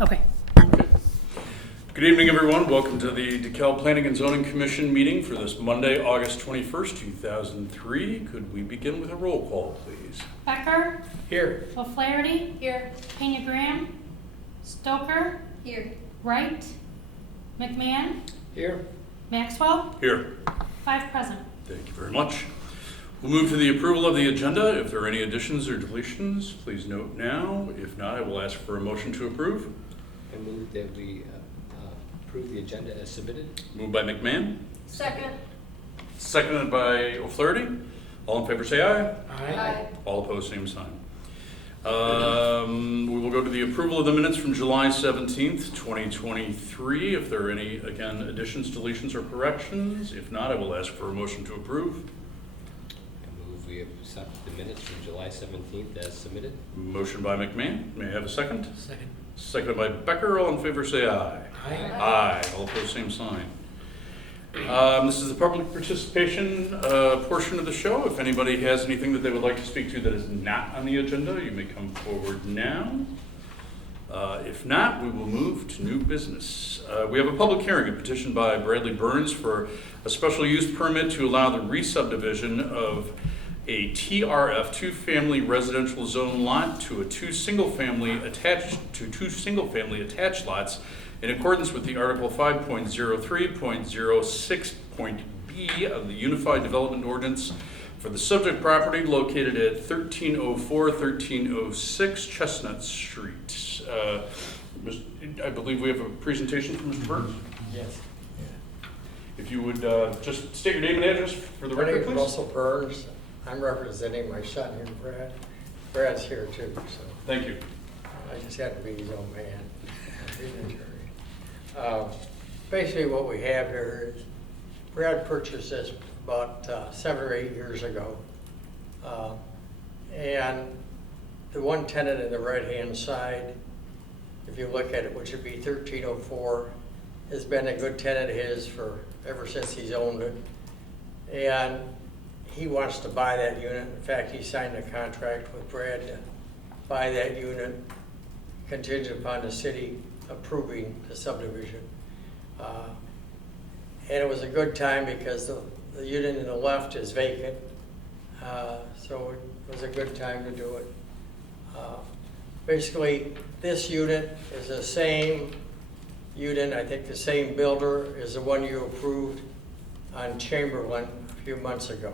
Okay. Good evening, everyone. Welcome to the DeKalb Planning and Zoning Commission meeting for this Monday, August 21st, 2003. Could we begin with a roll call, please? Becker, Here. O'Flaherty, Here. Pena Graham, Stoker, Here. Wright, McMahon, Here. Maxwell, Here. 5 present. Thank you very much. We'll move to the approval of the agenda. If there are any additions or deletions, please note now. If not, I will ask for a motion to approve. I move that we approve the agenda as submitted. Moved by McMahon, Second. seconded by O'Flaherty. All in favor say aye. Aye. All opposed, same sign. We will go to the approval of the minutes from July 17th, 2023. If there are any, again, additions, deletions, or corrections. If not, I will ask for a motion to approve. I move we accept the minutes from July 17th as submitted. Motion by McMahon. May I have a second? Second. Seconded by Becker. All in favor say aye. Aye. Aye. All opposed, same sign. This is the public participation portion of the show. If anybody has anything that they would like to speak to that is not on the agenda, you may come forward now. If not, we will move to new business. We have a public hearing, a petition by Bradley Burns for a special use permit to allow the re-subdivision of a TRF two-family residential zone lot to two single-family attached lots in accordance with the Article 5.03.06.b of the Unified Development Ordinance for the subject property located at 1304-1306 Chestnut Street. I believe we have a presentation from Mr. Burns. Yes. If you would just state your name and address for the My name record, is please. Russell Burns. I'm representing my son here, Brad. Brad's here too, so Thank you. I just had to be his own man. He's an attorney. Basically what we have here is Brad purchased this about 7 or 8 years ago. And the one tenant in the right-hand side, if you look at it, which would be 1304, has been a good tenant of his for ever since he's owned it. And he wants to buy that unit. In fact, he signed a contract with Brad to buy that unit contingent upon the city approving the subdivision. And it was a good time because the unit in the left is vacant. So it was a good time to do it. Basically, this unit is the same unit, I think the same builder as the one you approved on Chamberlain a few months ago.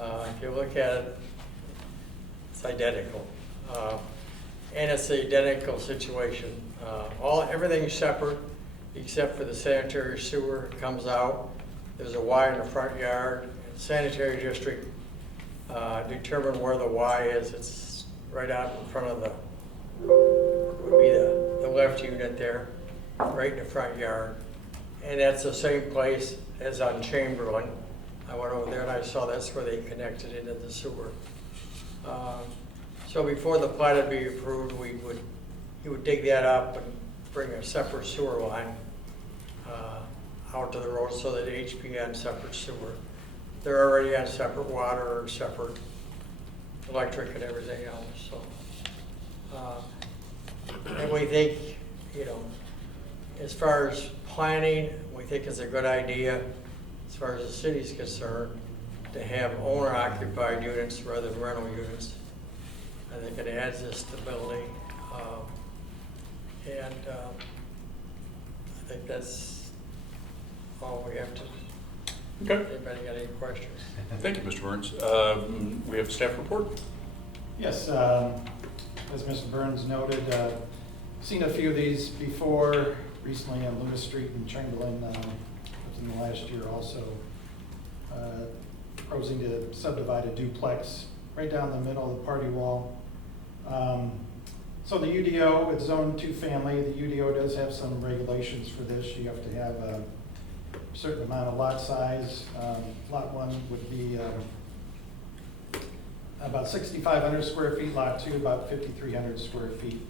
If you look at it, it's identical. And it's the identical situation. Everything's separate except for the sanitary sewer comes out. There's a Y in the front yard. The sanitary district determined where the Y is. It's right out in front of would be the left unit there, right in the front yard. And that's the same place as on Chamberlain. I went over there and I saw that's where they connected into the sewer. So before the plat would be approved, he would dig that up and bring a separate sewer line out to the road so that HPN separate sewer. They're already on separate water, separate electric and everything else. So, and we think, as far as planning, we think it's a good idea, as far as the city's concerned, to have owner-occupied units rather than rental units. I think it adds this stability. I think that's all we have to. Okay. Anybody got any questions? Thank you, Mr. Burns. We have a staff report. Yes, as Mr. Burns noted, seen a few of these before, recently on Lewis Street in Chamberlain, within the last year also. Proposing to subdivide a duplex right down the middle of the party wall. So the UDO, it's zoned two-family. The UDO does have some regulations for this. You have to have a certain amount of lot size. Lot 1 would be about 6,500 square feet. Lot 2, about 5,300 square feet.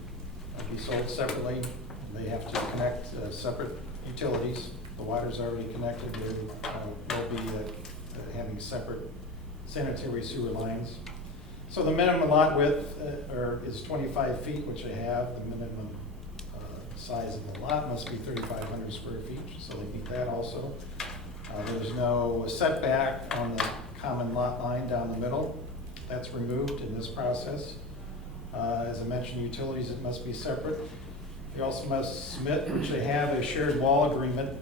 It'll be sold separately. They have to connect separate utilities. The water's already connected. They will be having separate sanitary sewer lines. So the minimum lot width is 25 feet, which I have. The minimum size of the lot must be 3,500 square feet, so they meet that also. There's no setback on the common lot line down the middle. That's removed in this process. As I mentioned, utilities, it must be separate. They also must submit, which they have, a shared wall agreement,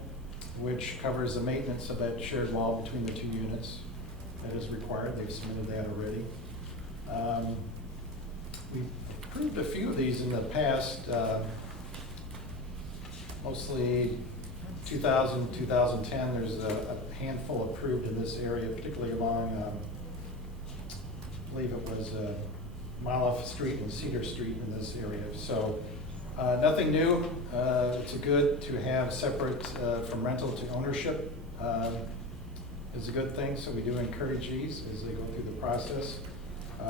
which covers the maintenance of that shared wall between the two units. That is required. They've submitted that already. We've approved a few of these in the past, mostly 2000, 2010. There's a handful approved in this area, particularly along, I believe it was Moloff Street and Cedar Street in this area. So nothing new. It's good to have separate from rental to ownership. Is a good thing, so we do encourage these as they go through the process.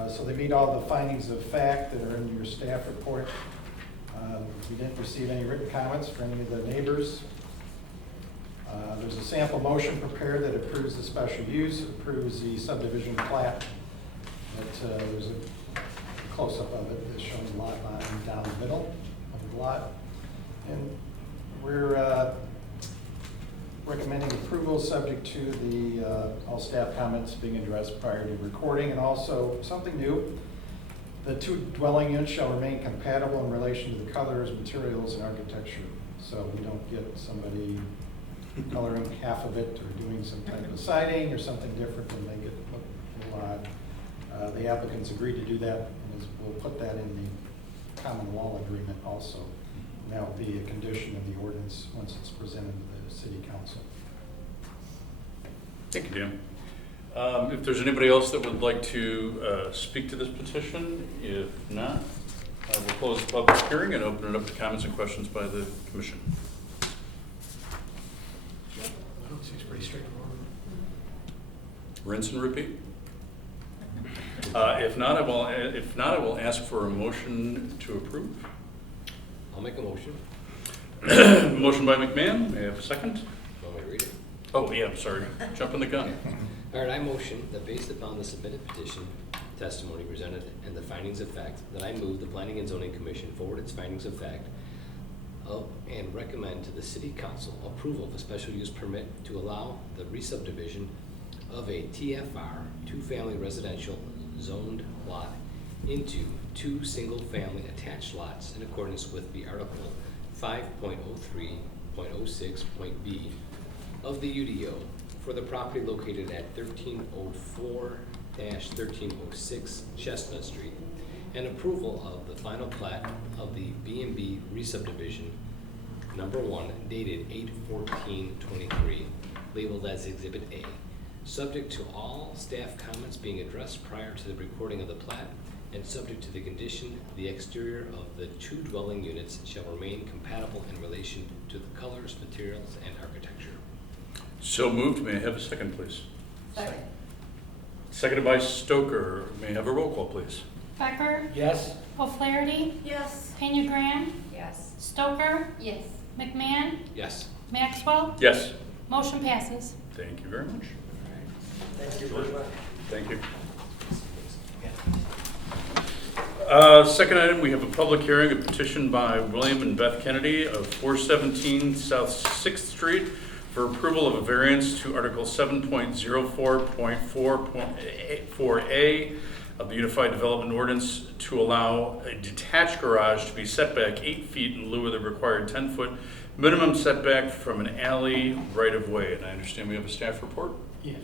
So they meet all the findings of fact that are in your staff report. We didn't receive any written comments from any of the neighbors. There's a sample motion prepared that approves the special use, approves the subdivision plat. There's a close-up of it that shows the lot line down the middle of the lot. And we're recommending approval subject to the all staff comments being addressed prior to recording. And also something new, the two dwelling units shall remain compatible in relation to the colors, materials, and architecture. So we don't get somebody coloring half of it or doing some type of siding or something different and make it look a little odd. The applicants agreed to do that, and we'll put that in the common wall agreement also. And that will be a condition of the ordinance once it's presented to the city council. Thank you, Dan. If there's anybody else that would like to speak to this petition, if not, we'll close the public hearing and open it up to comments and questions by the commission. Seems pretty straightforward. Rinse and repeat. If not, I will ask for a motion to approve. I'll make a motion. Motion by McMahon. May I have a second? Want me to read it? Oh, yeah, I'm sorry. Jumping the gun. All right, I motion that based upon the submitted petition, testimony presented, and the findings of fact, that I move the Planning and Zoning Commission forward its findings of fact and recommend to the City Council approval of a special use permit to allow the re-subdivision of a TFR, two-family residential zoned lot, into two single-family attached lots in accordance with the Article 5.03.06.b of the UDO for the property located at 1304-1306 Chestnut Street, and approval of the final plat of the B&B re-subdivision number 1 dated 8/14/23, labeled as Exhibit A, subject to all staff comments being addressed prior to the recording of the plat, and subject to the condition the exterior of the two dwelling units shall remain compatible in relation to the colors, materials, and architecture. So moved. May I have a second, please? Second. Seconded by Stoker. May I have a roll call, please? Becker, Yes? O'Flaherty, Yes. Pena Graham, Yes. Stoker, Yes. McMahon, Yes. Maxwell. Yes. Motion passes. Thank you very much. Thank you very much. Thank you. Second item, we have a public hearing, a petition by William and Beth Kennedy of 417 South 6th Street for approval of a variance to Article 7.04.4.4A of the Unified Development Ordinance to allow a detached garage to be set back 8 feet in lieu of the required 10-foot minimum setback from an alley right-of-way. And I understand we have a staff report? Yeah.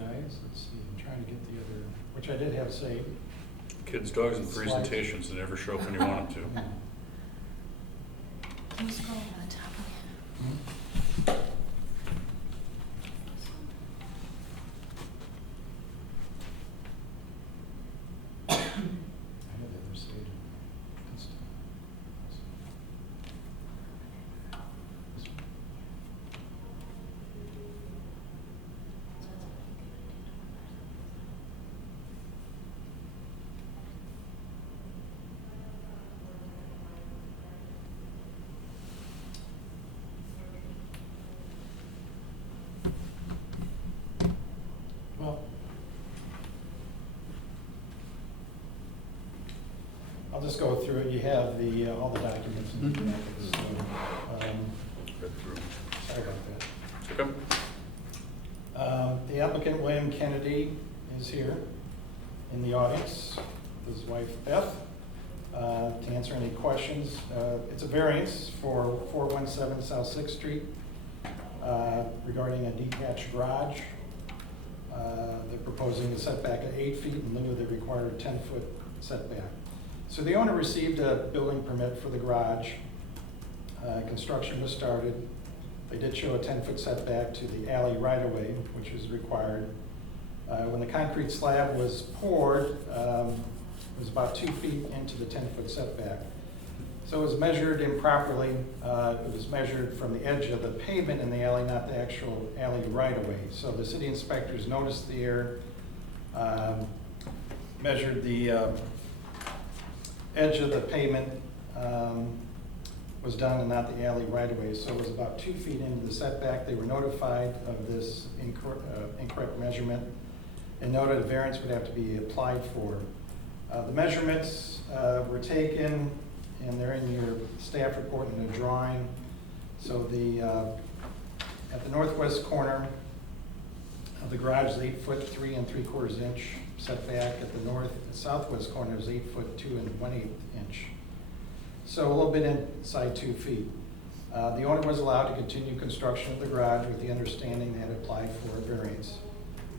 apologize. Let's see, I'm trying to get the other, which I did have saved. Kids, dogs, and Slides. presentations, they never show up when you want them to. Can you scroll to the top again? Hmm? I had the other saved. This one. Well, I'll just go through it. You have the, all the documents in the package, so, Read through. sorry about that. It's okay. The applicant, William Kennedy, is here in the audience, with his wife Beth, to answer any questions. It's a variance for 417 South Sixth Street regarding a detached garage. They're proposing a setback at 8 feet in lieu of the required 10-foot setback. So the owner received a building permit for the garage. Construction was started. They did show a 10-foot setback to the alley right-of-way, which is required. When the concrete slab was poured, it was about 2 feet into the 10-foot setback. So it was measured improperly. It was measured from the edge of the pavement in the alley, not the actual alley right-of-way. So the city inspectors noticed the error, measured the edge of the pavement was done and not the alley right-of-way. So it was about 2 feet into the setback. They were notified of this incorrect measurement and noted a variance would have to be applied for. The measurements were taken, and they're in your staff report in the drawing. So the at the northwest corner of the garage is 8 foot 3 3/4 inch setback. At the north and southwest corner is 8 foot 2 1/8 inch. So a little bit inside 2 feet. The owner was allowed to continue construction of the garage with the understanding they had applied for a variance.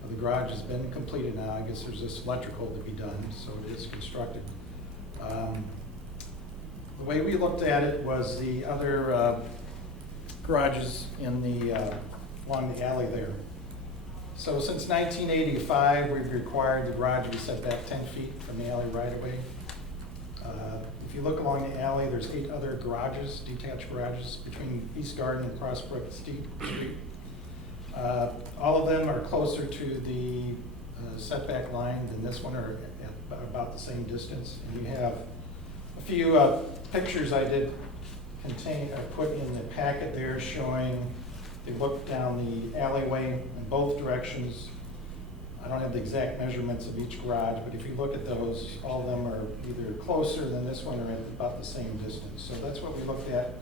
The garage has been completed now. I guess there's this electrical to be done, so it is constructed. The way we looked at it was the other garages in the along the alley there. So since 1985, we've required the garage to be set back 10 feet from the alley right-of-way. If you look along the alley, there's 8 other garages, detached garages, between East Garden and Crossbrook Street. All of them are closer to the setback line than this one, or at about the same distance. And you have a few pictures I did put in the packet there showing, they look down the alleyway in both directions. I don't have the exact measurements of each garage, but if you look at those, all of them are either closer than this one or at about the same distance. So that's what we looked at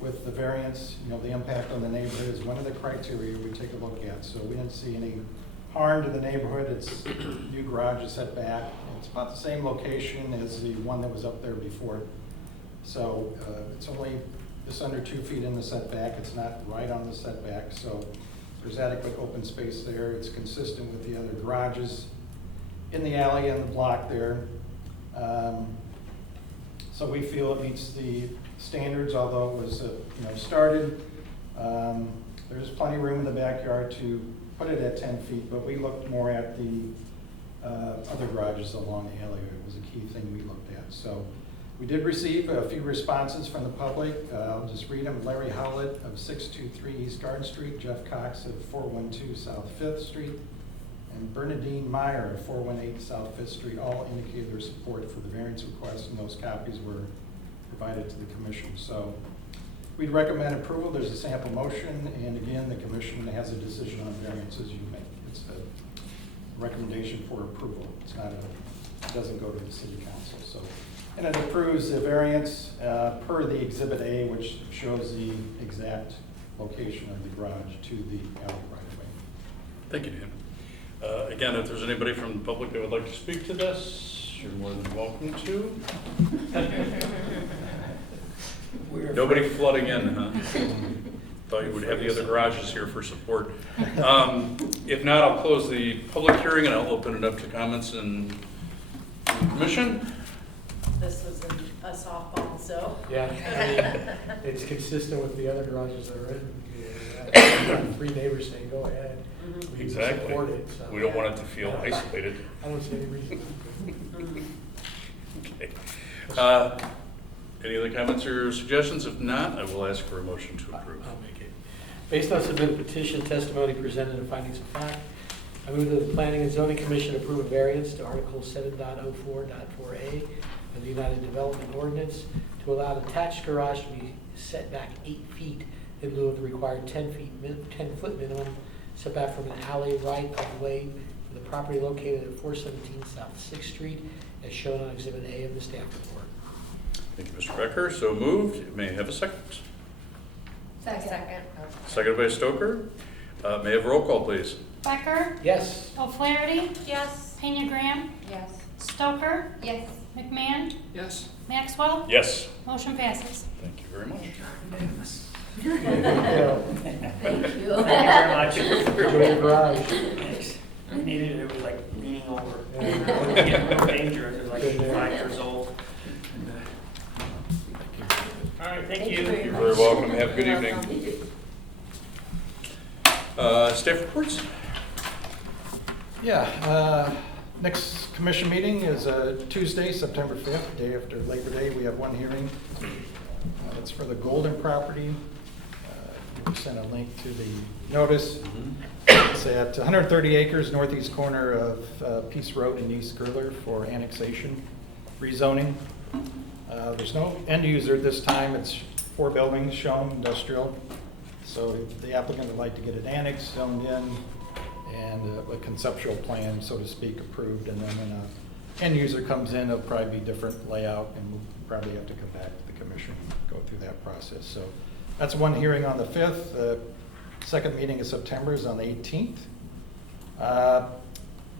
with the variance. You know, the impact on the neighborhood is one of the criteria we take a look at. So we didn't see any harm to the neighborhood. It's new garage is set back. It's about the same location as the one that was up there before. So it's only just under 2 feet in the setback. It's not right on the setback. So there's adequate open space there. It's consistent with the other garages in the alley and the block there. So we feel it meets the standards, although it was started. There's plenty of room in the backyard to put it at 10 feet, but we looked more at the other garages along the alley. It was a key thing we looked at. So we did receive a few responses from the public. I'll just read them. Larry Howlett of 623 East Garden Street, Jeff Cox of 412 South 5th Street, and Bernadine Meyer of 418 South 5th Street all indicated their support for the variance request, and those copies were provided to the commission. So we'd recommend approval. There's a sample motion, and again, the commission has a decision on variances you make. It's a recommendation for approval. It's not it doesn't go to the city council. So, and it approves the variance per the Exhibit A, which shows the exact location of the garage to the alley right-of-way. Thank you, Dan. Again, if there's anybody from the public that would like to speak to this, you're more than welcome to. Nobody flooding in, huh? Thought you would have the other garages here for support. If not, I'll close the public hearing and I'll open it up to comments and commission. This was a softball, so. Yeah, I mean, it's consistent with the other garages that are in. 3 neighbors saying, go ahead. We Exactly. support it, so. We don't want it to feel isolated. I don't see any reason. Okay. Any other comments or suggestions? If not, I will ask for a motion to approve. I'll make it. Based on submitted petition, testimony presented, and findings of fact, I move that the Planning and Zoning Commission approve a variance to Article 7.04.4A of the United Development Ordinance to allow an attached garage to be set back 8 feet in lieu of the required 10-foot minimum setback from an alley right of way for the property located at 417 South 6th Street, as shown on Exhibit A of the staff report. Thank you, Mr. Becker. So moved. May I have a second? Second. Seconded by Stoker. May I have a roll call, please? Becker, Yes. O'Flaherty, Yes. Pena Graham, Yes. Stoker, Yes. McMahon, Yes. Maxwell. Yes. Motion passes. Thank you very much. Thank you. Enjoy your garage. We needed it, was like leaning over. Yeah. It was getting real dangerous, it was like Good there. 5 years old. All right, thank you. You're very welcome. Have a good evening. Staff reports? Yeah, next commission meeting is Tuesday, September 5th, day after Labor Day. We have one hearing. It's for the Golden property. We sent a link to the notice. It's at 130 acres northeast corner of Peace Road in East Gerler for annexation, rezoning. There's no end user this time. It's 4 buildings shown, industrial. So the applicant would like to get it annexed, zoned in, and a conceptual plan, so to speak, approved. And then when an end user comes in, it'll probably be different layout, and we'll probably have to come back to the commission, go through that process. So that's one hearing on the 5th. The second meeting in September is on the 18th.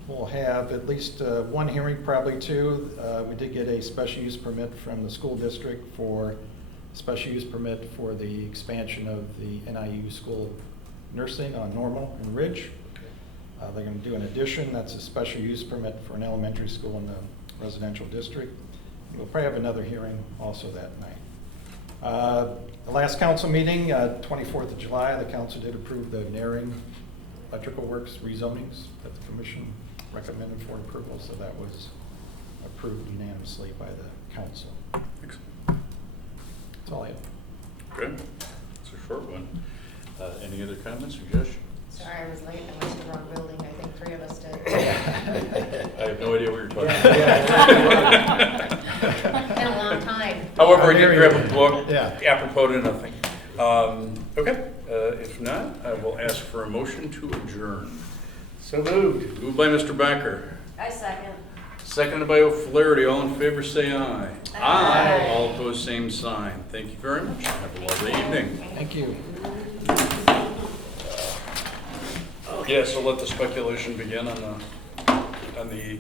We'll have at least one hearing, probably 2. We did get a special use permit from the school district for special use permit for the expansion of the NIU School of Nursing on Normal and Ridge. They're going to do an addition. That's a special use permit for an elementary school in the residential district. We'll probably have another hearing also that night. The last council meeting, 24th of July, the council did approve the Naring Electrical Works rezonings that the commission recommended for approval, so that was approved unanimously by the council. Excellent. That's all I have. Good. It's a short one. Any other comments, suggestions? Sorry, I was late. I went to the wrong building. I think 3 of us did. I have no idea what you're talking It's been a long time. However, I How dare did grab you. a book, Yeah. apropos to nothing. Okay, if not, I will ask for a motion to adjourn. So moved. Moved by Mr. Becker, I second. seconded by O'Flaherty. All in favor, say aye. Aye. All opposed, same sign. Thank you very much. Have a lovely evening. Thank you. Yeah, so let the speculation begin on the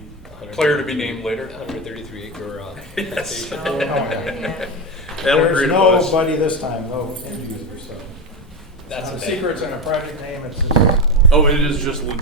player to be named later. 133 acre Yes. station. Oh, yeah. That'll There's create a buzz. nobody this time, no end user, so. That's It's not a a big- secret, it's in a project name, it's just. Oh, it is just